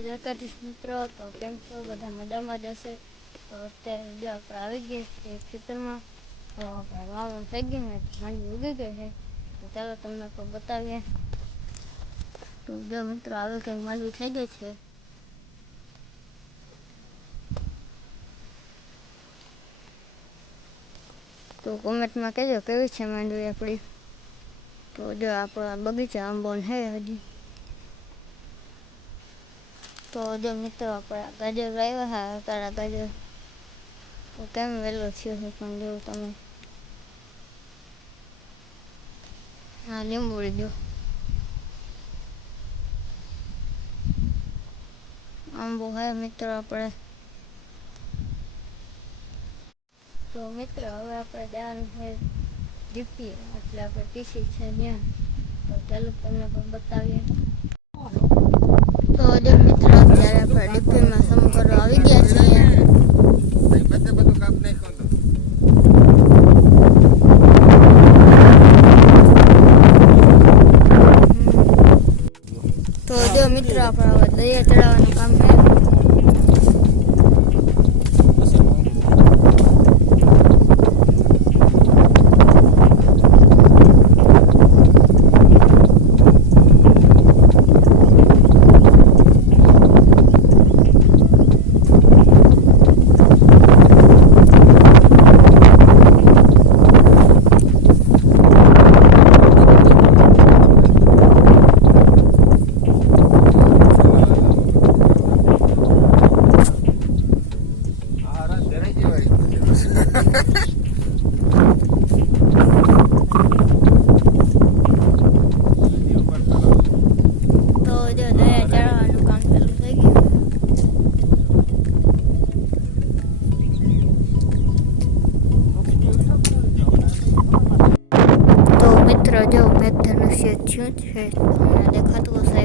દ્વારકાધીશ મિત્રો, તો કેમ છો? બધા મજામાં જ હશે. તો અત્યારે જો આપણે આવી ગયા છીએ ખેતરમાં. તો આપણે વાવણ થઈ ગયું ને, માંડવી ઉગી ગઈ છે. તો ચાલો તમને તો બતાવીએ. તો જો મિત્રો આવી કંઈક માંડવી થઈ ગઈ છે. તો કોમેન્ટમાં કહેજો કેવી છે માંડવી આપણી. તો જો આપણા બગીચા આંબો છે હજી. તો જો મિત્રો આપણે ગાજર લાવ્યા હા તારા ગાજર. તો કેમ વહેલો થયો છે પણ જો તમે. હા લીંબોળી દો. આંબો હે મિત્રો આપણે. તો મિત્રો હવે આપણે જવાનું છે ડીપી, એટલે આપણે ટીસી છે ત્યાં. તો ચાલો તમને પણ બતાવીએ. તો જો મિત્રો અત્યારે આપણે ડીપીમાં સમ કરવા આવી ગયા છીએ. બધું કામ નાખ્યું તો જો મિત્રો આપણે હવે દરિયા ચડાવવાનું કામ છે. જો મેઘ ધનુષ્ય થયું છે, તમને દેખાતું હશે.